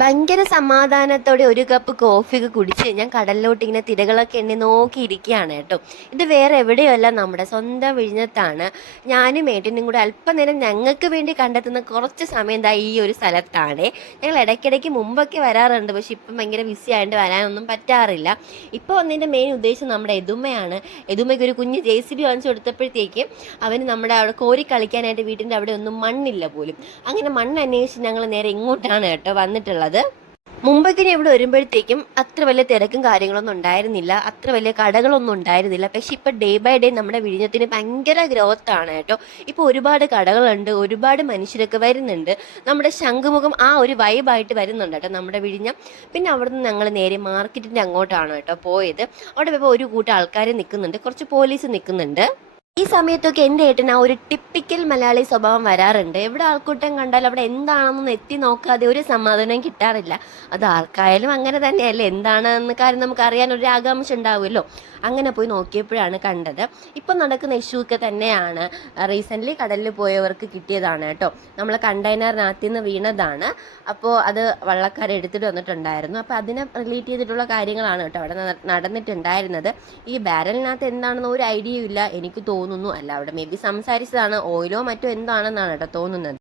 ഭയങ്കര സമാധാനത്തോടെ ഒരു കപ്പ് കോഫിയൊക്കെ കുടിച്ച് ഞാൻ കടലിലോട്ട് ഇങ്ങനെ തിരകളൊക്കെ എണ്ണി നോക്കിയിരിക്കുകയാണ് കേട്ടോ. ഇത് വേറെ എവിടെയല്ല, നമ്മുടെ സ്വന്തം വിഴിഞ്ഞത്താണ്. ഞാനും ഏട്ടനും കൂടെ അല്പനേരം ഞങ്ങൾക്ക് വേണ്ടി കണ്ടെത്തുന്ന കുറച്ച് സമയം എന്താ ഈ ഒരു സ്ഥലത്താണ്. ഞങ്ങൾ ഇടയ്ക്കിടയ്ക്ക് മുമ്പൊക്കെ വരാറുണ്ട്, പക്ഷെ ഇപ്പം ഭയങ്കര ബിസി ആയതുകൊണ്ട് വരാനൊന്നും പറ്റാറില്ല. ഇപ്പോൾ വന്നതിൻ്റെ മെയിൻ ഉദ്ദേശം നമ്മുടെ എതുമയാണ്. എതുമയ്ക്ക് ഒരു കുഞ്ഞ് JCB വാങ്ങിച്ചു കൊടുത്തപ്പോഴത്തേക്ക് അവന് നമ്മുടെ അവിടെ കോരി കളിക്കാനായിട്ട് വീട്ടിൻ്റെ അവിടെ ഒന്നും മണ്ണില്ല പോലും. അങ്ങനെ മണ്ണ് അന്വേഷിച്ച് ഞങ്ങൾ നേരെ ഇങ്ങോട്ടാണ് കേട്ടോ വന്നിട്ടുള്ളത്. മുമ്പൊക്കെ ഇവിടെ വരുമ്പോഴത്തേക്കും അത്ര വലിയ തിരക്കും കാര്യങ്ങളൊന്നും ഉണ്ടായിരുന്നില്ല, അത്ര വലിയ കടകളൊന്നും ഉണ്ടായിരുന്നില്ല. പക്ഷെ ഇപ്പം ഡേ ബൈ ഡേ നമ്മുടെ വിഴിഞ്ഞത്തിന് ഭയങ്കര ഗ്രോത്ത് ആണ് കേട്ടോ. ഇപ്പോൾ ഒരുപാട് കടകളുണ്ട്, ഒരുപാട് മനുഷ്യരൊക്കെ വരുന്നുണ്ട്. നമ്മുടെ ശംഖുമുഖം ആ ഒരു വൈബായിട്ട് വരുന്നുണ്ട് കേട്ടോ നമ്മുടെ വിഴിഞ്ഞം. പിന്നെ അവിടുന്ന് ഞങ്ങൾ നേരെ മാർക്കറ്റിൻ്റെ അങ്ങോട്ടാണ് കേട്ടോ പോയത്. അവിടെ പോയപ്പോൾ ഒരു കൂട്ടം ആൾക്കാർ നിൽക്കുന്നുണ്ട്, കുറച്ച് പോലീസ് നിൽക്കുന്നുണ്ട്. ഈ സമയത്തൊക്കെ എൻ്റെ ഏട്ടന് ആ ഒരു ടിപ്പിക്കൽ മലയാളി സ്വഭാവം വരാറുണ്ട്. എവിടെ ആൾക്കൂട്ടം കണ്ടാൽ അവിടെ എന്താണെന്നൊന്ന് എത്തി നോക്കാതെ ഒരു സമാധാനവും കിട്ടാറില്ല. അത് ആർക്കായാലും അങ്ങനെ തന്നെയല്ലേ, എന്താണെന്ന് കാര്യം നമുക്ക് അറിയാൻ ഒരു ആകാംക്ഷ ഉണ്ടാവുമല്ലോ. അങ്ങനെ പോയി നോക്കിയപ്പോഴാണ് കണ്ടത്. ഇപ്പം നടക്കുന്ന ഇഷ്യൂ ഒക്കെ തന്നെയാണ് റീസെൻ്റ്ലി കടലിൽ പോയവർക്ക് കിട്ടിയതാണ് കേട്ടോ. നമ്മൾ കണ്ടെയ്നറിനകത്ത് നിന്ന് വീണതാണ്. അപ്പോൾ അത് വള്ളക്കാരെടുത്തിട്ട് വന്നിട്ടുണ്ടായിരുന്നു. അപ്പോൾ അതിനെ റിലേറ്റ് ചെയ്തിട്ടുള്ള കാര്യങ്ങളാണ് കേട്ടോ അവിടെ നടന്നിട്ടുണ്ടായിരുന്നത്. ഈ ബാരലിനകത്ത് എന്താണെന്ന് ഒരു ഐഡിയയും ഇല്ല എനിക്ക് തോന്നുന്നു. അല്ല, അവിടെ മേ ബി സംസാരിച്ചതാണ്, ഓയിലോ മറ്റോ എന്താണെന്നാണ് കേട്ടോ തോന്നുന്നത്.